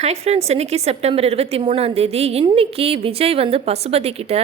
Hi friends இன்றைக்கி September இருபத்தி மூணாம் தேதி. இன்னைக்கு விஜய் வந்து பசுபதி கிட்ட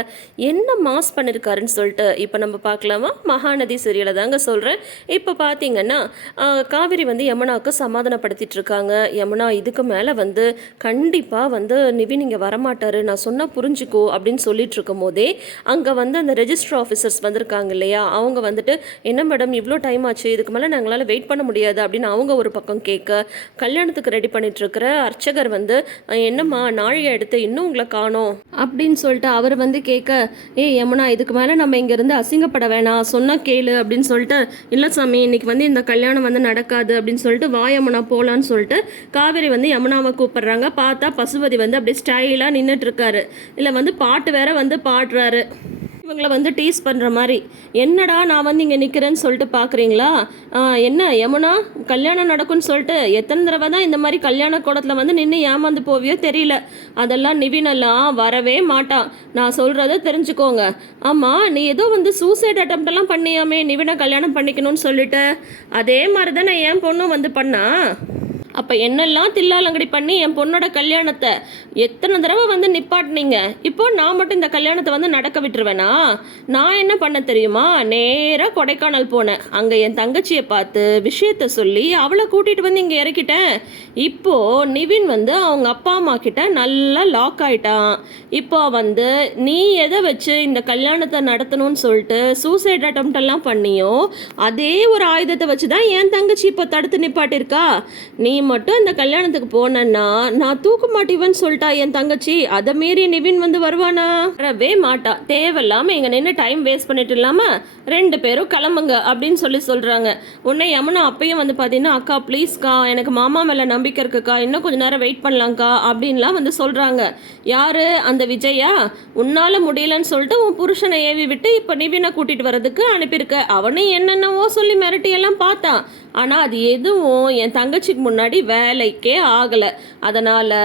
என்ன மாஸ் பண்ணியிருக்காருன்னு சொல்லிட்டு இப்போ நம்ம பார்க்கலாமா? மகாநதி சீரியலை தாங்க சொல்கிறேன் இப்போ பார்த்தீங்கன்னா காவிரி காவேரி வந்து யமுனாவுக்கு சமாதானப்படுத்திட்டு இருக்காங்க. யமுனா இதுக்கு மேலே வந்து கண்டிப்பாக வந்து நிவின் இங்கே வரமாட்டாரு. நான் சொன்னால் புரிஞ்சுக்கோ அப்படின்னு சொல்லிட்டு இருக்கும் போதே அங்கே வந்து அந்த ரெஜிஸ்டர் ஆஃபீஸர்ஸ் வந்திருக்காங்க இல்லையா? அவங்க வந்துட்டு என்ன மேடம் இவ்வளோ டைம் ஆச்சு. இதுக்கு மேலே நாங்களால் வெயிட் பண்ண முடியாது. அப்படின்னு அவங்க ஒரு பக்கம் கேட்க கல்யாணத்துக்கு ரெடி பண்ணிட்டு இருக்கிற அர்ச்சகர் வந்து என்னம்மா நாழிகை எடுத்து இன்னும் உங்களை காணோம். அப்படின்னு சொல்லிட்டு அவர் வந்து கேட்க ஏ யமுனா இதுக்கு மேலே நம்ம இங்கேருந்து அசிங்கப்பட வேணாம். சொன்னா கேளு. அப்படின்னு சொல்லிட்டு இல்லை சாமி இன்னைக்கு வந்து இந்த கல்யாணம் வந்து நடக்காது. அப்படின்னு சொல்லிட்டு வா யமுனா போகலான்னு சொல்லிட்டு காவேரி வந்து யமுனாவை கூப்பிடுறாங்க. பார்த்தா பசுபதி வந்து அப்படியே ஸ்டைலாக நின்றுட்டு இருக்காரு. இல்லை வந்து பாட்டு வேற வந்து பாடுறாரு. இவங்களை வந்து டீஸ் பண்ணுற மாதிரி. என்னடா நான் வந்து இங்கே நிற்கிறேன்னு சொல்லிட்டு பார்க்குறீங்களா என்ன யமுனா கல்யாணம் நடக்கும்னு சொல்லிட்டு எத்தனை தடவை தான் இந்த மாதிரி கல்யாண கூடத்தில் வந்து நின்று ஏமாந்து போவியோ தெரியல. அதெல்லாம் நிவினெல்லாம் வரவே மாட்டான் நான் சொல்கிறத தெரிஞ்சுக்கோங்க. ஆமாம் நீ ஏதோ வந்து சூசைட் அட்டம்ப்டெல்லாம் எல்லாம் பண்ணியாமே நிவினை கல்யாணம் பண்ணிக்கணும்னு சொல்லிட்டு. அதே மாதிரி தான் நான் என் பொண்ணும் வந்து பண்ணா? அப்போ என்னெல்லாம் தில்லாலங்கடி பண்ணி என் பொண்ணோட கல்யாணத்தை எத்தனை தடவை வந்து நிப்பாட்டினீங்க? இப்போ நான் மட்டும் இந்த கல்யாணத்தை வந்து நடக்க விட்டுருவேனா? நான் என்ன பண்ண தெரியுமா? நேராக கொடைக்கானல் போனேன். அங்கே என் தங்கச்சியை பார்த்து விஷயத்த சொல்லி அவளை கூட்டிகிட்டு வந்து இங்கே இறக்கிட்டேன். இப்போ நிவின் வந்து அவங்க அப்பா அம்மா கிட்ட நல்லா லாக் ஆயிட்டான். இப்போ வந்து நீ எதை வச்சு இந்த கல்யாணத்தை நடத்தணும்னு சொல்லிட்டு சூசைட் அட்டம்ப்டெல்லாம் எல்லாம் பண்ணியோ அதே ஒரு ஆயுதத்தை வச்சு தான் என் தங்கச்சி இப்போ தடுத்து நிப்பாட்டியிருக்கா நீ மட்டும் இந்த கல்யாணத்துக்கு போனேன்னா நான் தூக்க மாட்டேவன்னு சொல்லிட்டா என் தங்கச்சி? அதை மீறி நிவின் வந்து வருவானா? வரவே மாட்டா. தேவையில்லாம இங்க நின்று டைம் வேஸ்ட் பண்ணிட்டு இல்லாம ரெண்டு பேரும் கிளம்புங்க அப்படின்னு சொல்லி சொல்றாங்க. உன்னை யமுனா அப்பயும் வந்து பாத்தீங்கன்னா அக்கா ப்ளீஸ்க்கா எனக்கு மாமா மேல நம்பிக்கை இருக்குக்கா. இன்னும் கொஞ்ச நேரம் வெயிட் பண்ணலாம்க்கா அப்படின்லாம் வந்து சொல்றாங்க. யாரு? அந்த விஜயா? உன்னால முடியலன்னு சொல்லிட்டு உன் புருஷனை ஏவி விட்டு இப்ப நிவினை கூட்டிட்டு வர்றதுக்கு அனுப்பியிருக்க. அவனும் என்னென்னவோ சொல்லி மிரட்டி எல்லாம் பார்த்தான் ஆனால் அது எதுவும் என் தங்கச்சிக்கு முன்னாடி வேலைக்கே ஆகலை. அதனால்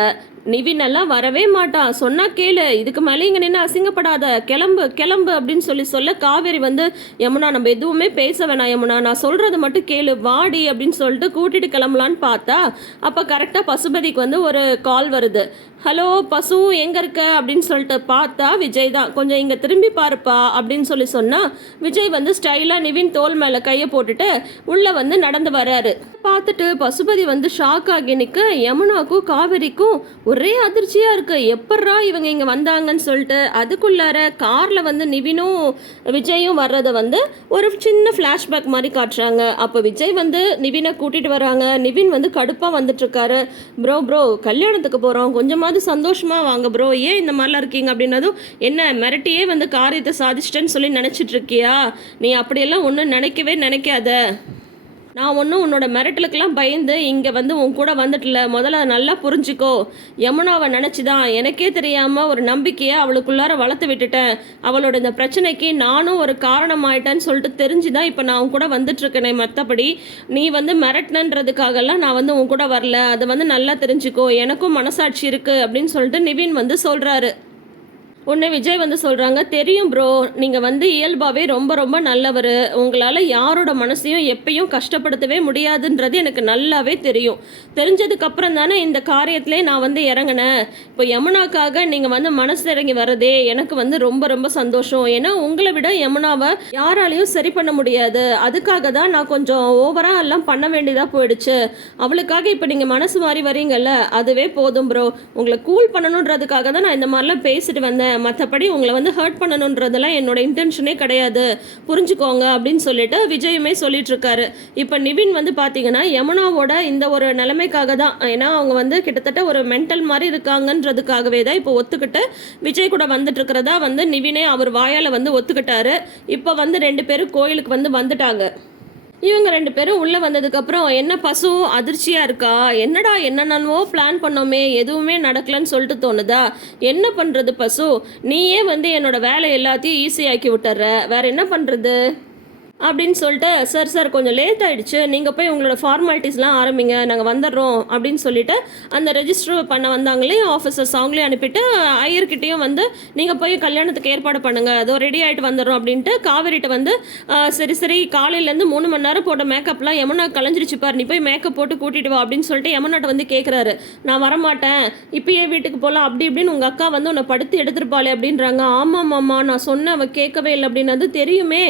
நிவின் எல்லாம் வரவே மாட்டான் சொன்னா கேளு. இதுக்கு மேலே இங்கே நின்று அசிங்கப்படாத. கிளம்பு கிளம்பு அப்படின்னு சொல்லி சொல்ல காவேரி வந்து யமுனா நம்ம எதுவுமே பேச வேணாம் யமுனா. நான் சொல்கிறது மட்டும் கேளு. வாடி அப்படின்னு சொல்லிட்டு கூட்டிட்டு கிளம்பலான்னு பார்த்தா அப்போ கரெக்டாக பசுபதிக்கு வந்து ஒரு கால் வருது. ஹலோ பசு எங்கே இருக்க? அப்படின்னு சொல்லிட்டு பார்த்தா விஜய் தான். கொஞ்சம் இங்கே திரும்பி பாருப்பா அப்படின்னு சொல்லி சொன்னால் விஜய் வந்து ஸ்டைலாக நிவின் தோல் மேலே கையை போட்டுட்டு உள்ளே வந்து நடந்து வராரு பார்த்துட்டு பசுபதி வந்து ஷாக் ஆகி நிற்க யமுனாக்கும் காவேரிக்கும் ஒரு அதிர்ச்சியாக இருக்கு. எப்பட்றா இவங்க இங்கே வந்தாங்கன்னு சொல்லிட்டு அதுக்குள்ளார காரில் வந்து நிவினும் விஜயும் வர்றதை வந்து ஒரு சின்ன ஃப்ளாஷ்பேக் மாதிரி காட்டுறாங்க. அப்போ விஜய் வந்து நிவினை கூட்டிகிட்டு வராங்க நிவின் வந்து கடுப்பாக வந்துட்டுருக்காரு. ப்ரோ ப்ரோ கல்யாணத்துக்கு போகிறோம் கொஞ்சமாவது சந்தோஷமாக வாங்க ப்ரோ. ஏன் இந்த மாதிரிலாம் இருக்கீங்க? அப்படின்னதும் என்ன மிரட்டியே வந்து காரியத்தை சாதிச்சிட்டேன்னு சொல்லி நினச்சிட்டு இருக்கியா? நீ அப்படியெல்லாம் ஒன்றும் நினைக்கவே நினைக்காத. நான் ஒன்றும் உன்னோட மிரட்டலுக்கெல்லாம் பயந்து இங்கே வந்து உன் கூட வந்துட்டல. முதல்ல அதை நல்லா புரிஞ்சுக்கோ. யமுனாவை நினச்சி தான் எனக்கே தெரியாமல் ஒரு நம்பிக்கையை அவளுக்குள்ளார வளர்த்து விட்டுட்டேன். அவளோட இந்த பிரச்சனைக்கு நானும் ஒரு காரணமாயிட்டேன்னு சொல்லிட்டு தெரிஞ்சு தான் இப்போ நான் உன் கூட வந்துட்டுருக்கேனே மற்றபடி நீ வந்து மிரட்டினன்றதுக்காகலாம் நான் வந்து உன் கூட வரல. அதை வந்து நல்லா தெரிஞ்சுக்கோ. எனக்கும் மனசாட்சி இருக்குது அப்படின்னு சொல்லிட்டு நிவின் வந்து சொல்கிறாரு உன்னை விஜய் வந்து சொல்கிறாங்க தெரியும் ப்ரோ நீங்கள் வந்து இயல்பாகவே ரொம்ப ரொம்ப நல்லவர். உங்களால் யாரோட மனசையும் எப்பயும் கஷ்டப்படுத்தவே முடியாதுன்றது எனக்கு நல்லாவே தெரியும். தெரிஞ்சதுக்கப்புறம் தானே இந்த காரியத்திலே நான் வந்து இறங்கினேன். இப்போ யமுனாக்காக நீங்கள் வந்து மனசு இறங்கி வரதே எனக்கு வந்து ரொம்ப ரொம்ப சந்தோஷம். ஏன்னா உங்களை விட யமுனாவை யாராலையும் சரி பண்ண முடியாது. அதுக்காக தான் நான் கொஞ்சம் ஓவராக எல்லாம் பண்ண வேண்டியதாக போயிடுச்சு. அவளுக்காக இப்போ நீங்கள் மனசு மாறி வரீங்கல்ல அதுவே போதும் ப்ரோ உங்களை கூல் பண்ணணுன்றதுக்காக தான் நான் இந்த மாதிரிலாம் பேசிட்டு வந்தேன். மற்றபடி உங்களை வந்து ஹர்ட் பண்ணணுன்றதெல்லாம் என்னோட இன்டென்ஷனே கிடையாது. புரிஞ்சுக்கோங்க அப்படின்னு சொல்லிட்டு விஜயுமே சொல்லிட்டு இருக்காரு. இப்போ நிவின் வந்து பார்த்தீங்கன்னா யமுனாவோட இந்த ஒரு நிலைமைக்காக தான். ஏன்னா அவங்க வந்து கிட்டத்தட்ட ஒரு மென்டல் மாதிரி இருக்காங்கன்றதுக்காகவே தான் இப்போ ஒத்துக்கிட்டு விஜய் கூட வந்துட்டு இருக்கிறதா வந்து நிவினே அவர் வாயால் வந்து ஒத்துக்கிட்டாரு. இப்போ வந்து ரெண்டு பேரும் கோயிலுக்கு வந்து வந்துட்டாங்க. இவங்க ரெண்டு பேரும் உள்ளே வந்ததுக்கப்புறம் என்ன பசு? அதிர்ச்சியாக இருக்கா? என்னடா என்னென்னவோ பிளான் பண்ணோமே எதுவுமே நடக்கலன்னு சொல்லிட்டு தோணுதா? என்ன பண்ணுறது பசு? நீயே வந்து என்னோட வேலை எல்லாத்தையும் ஈஸியாக்கி விட்டுற வேற என்ன பண்ணுறது அப்படின்னு சொல்லிட்டு சார் சார் கொஞ்சம் லேட் ஆகிடுச்சு நீங்கள் போய் உங்களோட ஃபார்மாலிட்டிஸ்லாம் ஆரம்பிங்க. நாங்கள் வந்துடுறோம். அப்படின்னு சொல்லிட்டு அந்த ரெஜிஸ்டர் பண்ண வந்தாங்களே ஆஃபீஸர்ஸ் அவங்களே அனுப்பிட்டு ஐயர்கிட்டேயும் வந்து நீங்கள் போய் கல்யாணத்துக்கு ஏற்பாடு பண்ணுங்க. அதோ ரெடி ஆகிட்டு வந்துடுறோம். அப்படின்ட்டு காவேரிட்ட வந்து சரி சரி காலையிலேருந்து மூணு மணி நேரம் போட்ட மேக்கப்லாம் யமுனா கலைஞ்சிருச்சு பாரு. நீ போய் மேக்கப் போட்டு கூட்டிட்டு வா. அப்படின்னு சொல்லிட்டு யமுனாட்ட வந்து கேட்குறாரு நான் வரமாட்டேன். இப்பயே வீட்டுக்கு போகலாம் அப்படி இப்படின்னு உங்கள் அக்கா வந்து உன்னை படுத்து எடுத்துருப்பாளே அப்படின்றாங்க. ஆமாம் ஆமாம் நான் சொன்னேன். அவள் கேட்கவே இல்லை. அப்படின்னு தெரியுமே.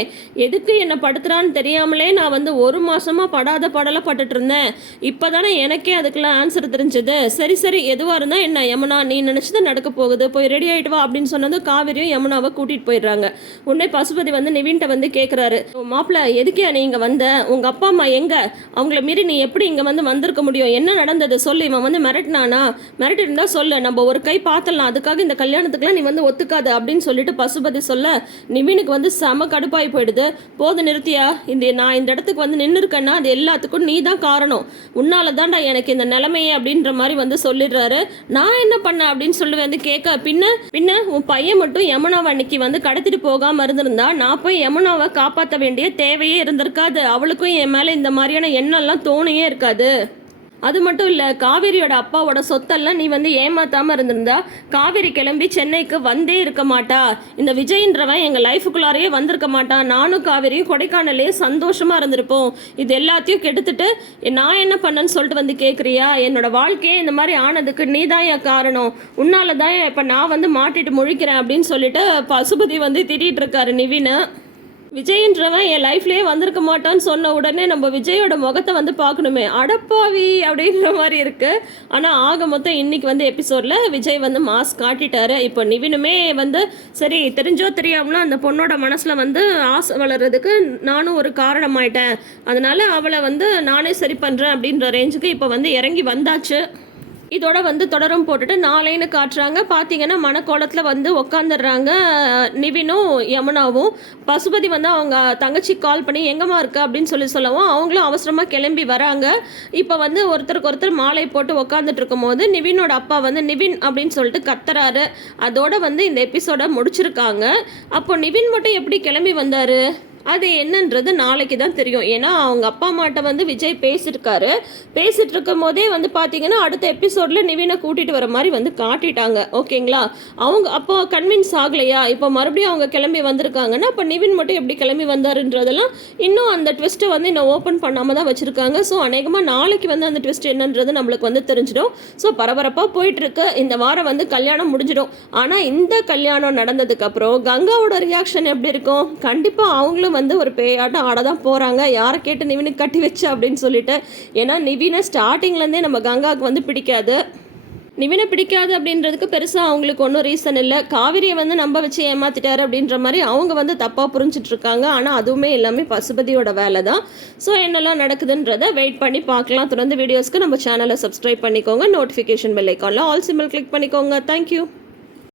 எதுக்கு என்னை படுத்துறான்னு தெரியாமலே நான் வந்து ஒரு மாசமா படாத படலை பட்டுட்டு இருந்தேன். இப்போ தானே எனக்கே அதுக்கெல்லாம் ஆன்சர் தெரிஞ்சது. சரி சரி எதுவாக இருந்தால் என்ன யமுனா நீ நினச்சது நடக்க போகுது. போய் ரெடி ஆகிட்டு வா அப்படின்னு சொன்னது காவிரியும் யமுனாவை கூட்டிகிட்டு போயிடுறாங்க. உடனே பசுபதி வந்து நிவின்ட்ட வந்து கேட்குறாரு மாப்பிள்ள எதுக்கே நீ இங்கே வந்த? உங்கள் அப்பா அம்மா எங்கே? அவங்கள மீறி நீ எப்படி இங்கே வந்து வந்திருக்க முடியும்? என்ன நடந்தது? சொல்லு இவன் வந்து மிரட்டினானா? மிரட்டி இருந்தா சொல்லு நம்ம ஒரு கை பார்த்தலாம் அதுக்காக இந்த கல்யாணத்துக்குலாம் நீ வந்து ஒத்துக்காது அப்படின்னு சொல்லிட்டு பசுபதி சொல்ல நிவினுக்கு வந்து செம கடுப்பாகி போயிடுது. போது நிறுத்தியா? இந்த நான் இந்த இடத்துக்கு வந்து நின்று இருக்கேன்னா அது எல்லாத்துக்கும் நீ தான் காரணம். உன்னால தான்டா எனக்கு இந்த நிலைமையே அப்படின்ற மாதிரி வந்து சொல்லிடுறாரு. நான் என்ன பண்ணேன் அப்படின்னு சொல்லி வந்து கேட்க பின்ன பின்ன உன் பையன் மட்டும் யமுனாவை அன்னைக்கு வந்து கடத்திட்டு போகாம இருந்திருந்தா நான் போய் யமுனாவை காப்பாற்ற வேண்டிய தேவையே இருந்திருக்காது. அவளுக்கும் என் மேலே இந்த மாதிரியான எண்ணம்லாம் தோணையே இருக்காது. அது மட்டும் இல்லை காவேரியோட அப்பாவோட சொத்தெல்லாம் நீ வந்து ஏமாத்தாமல் இருந்திருந்தா காவேரி கிளம்பி சென்னைக்கு வந்தே இருக்க மாட்டா. இந்த விஜய்ன்றவன் எங்கள் லைஃபுக்குள்ளாரையே வந்திருக்க மாட்டான். நானும் காவேரியும் கொடைக்கானலே சந்தோஷமாக இருந்திருப்போம். இது எல்லாத்தையும் கெடுத்துட்டு நான் என்ன பண்ணேன்னு சொல்லிட்டு வந்து கேட்குறியா என்னோட வாழ்க்கையே இந்த மாதிரி ஆனதுக்கு நீ தான் என் காரணம். உன்னால தான் இப்போ நான் வந்து மாட்டிட்டு முழிக்கிறேன் அப்படின்னு சொல்லிட்டு பசுபதி வந்து திட்டிகிட்டு இருக்காரு நிவின்னு விஜய்ன்றவன் என் லைஃப்லயே வந்திருக்க மாட்டான்னு சொன்ன உடனே நம்ம விஜயோட முகத்தை வந்து பார்க்கணுமே. அடப்பாவி அப்படின்ற மாதிரி இருக்கு. ஆனால் ஆக மொத்தம் இன்னைக்கு வந்து எபிசோட்ல விஜய் வந்து மாஸ் காட்டிட்டாரு. இப்போ நிவினுமே வந்து சரி தெரிஞ்சோ தெரியாமலோ அந்த பொண்ணோட மனசுல வந்து ஆசை வளர்றதுக்கு நானும் ஒரு காரணமாயிட்டேன். அதனால அவளை வந்து நானே சரி பண்றேன் அப்படின்ற ரேஞ்சுக்கு இப்போ வந்து இறங்கி வந்தாச்சு. இதோட வந்து தொடரும் போட்டுட்டு நாளைன்னு காட்டுறாங்க. பார்த்தீங்கன்னா மனக்கோலத்தில் வந்து உக்காந்துடுறாங்க நிவினும் யமுனாவும். பசுபதி வந்து அவங்க தங்கச்சி கால் பண்ணி எங்கம்மா இருக்கு? அப்படின்னு சொல்லி சொல்லவும் அவங்களும் அவசரமாக கிளம்பி வராங்க. இப்போ வந்து ஒருத்தருக்கு ஒருத்தர் மாலை போட்டு உக்காந்துட்டு இருக்கும்போது நிவினோட அப்பா வந்து நிவின் அப்படின்னு சொல்லிட்டு கத்துறாரு. அதோட வந்து இந்த எபிசோட முடிச்சிருக்காங்க. அப்போ நிவின் மட்டும் எப்படி கிளம்பி வந்தாரு? அது என்னன்றது நாளைக்கு தான் தெரியும். ஏன்னா அவங்க அப்பா அம்மாட்ட வந்து விஜய் பேசியிருக்காரு பேசிட்டு இருக்கும் போதே வந்து பார்த்தீங்கன்னா அடுத்த எபிசோடில் நிவினை கூட்டிகிட்டு வர மாதிரி வந்து காட்டிட்டாங்க. ஓகேங்களா? அவங்க அப்போ கன்வின்ஸ் ஆகலையா? இப்போ மறுபடியும் அவங்க கிளம்பி வந்திருக்காங்கன்னா அப்போ நிவின் மட்டும் எப்படி கிளம்பி வந்தாருன்றதெல்லாம் இன்னும் அந்த ட்விஸ்ட்டை வந்து இன்னும் ஓப்பன் பண்ணாமல் தான் வச்சுருக்காங்க. ஸோ அநேகமாக நாளைக்கு வந்து அந்த ட்விஸ்ட் என்னன்றது நம்மளுக்கு வந்து தெரிஞ்சிடும். ஸோ பரபரப்பாக போயிட்டுருக்கு. இந்த வாரம் வந்து கல்யாணம் முடிஞ்சிடும். ஆனால் இந்த கல்யாணம் நடந்ததுக்கப்புறம் கங்காவோட ரியாக்ஷன் எப்படி இருக்கும்? கண்டிப்பாக அவங்களும் வந்து ஒரு பேயாட்டம் ஆட தான் போகிறாங்க யாரை கேட்டு நிவினுக்கு கட்டி வச்சு அப்படின்னு சொல்லிட்டு. ஏன்னா நிவினை ஸ்டார்டிங்லேருந்தே நம்ம கங்காவுக்கு வந்து பிடிக்காது. நிவினை பிடிக்காது அப்படின்றதுக்கு பெருசாக அவங்களுக்கு ஒன்றும் ரீசன் இல்லை. காவிரியை வந்து நம்ப வச்சு ஏமாத்திட்டாரு அப்படின்ற மாதிரி அவங்க வந்து தப்பாக புரிஞ்சிட்ருக்காங்க. ஆனால் அதுவுமே எல்லாமே பசுபதியோட வேலை தான் ஸோ என்னெல்லாம் நடக்குதுன்றதை வெயிட் பண்ணி பார்க்கலாம். தொடர்ந்து வீடியோஸ்க்கு நம்ம சேனலை சப்ஸ்கிரைப் பண்ணிக்கோங்க. நோட்டிஃபிகேஷன் பெல் ஐக்கானில் ஆல் சிம்பிள் கிளிக் பண்ணிக்கோங்க. Thank you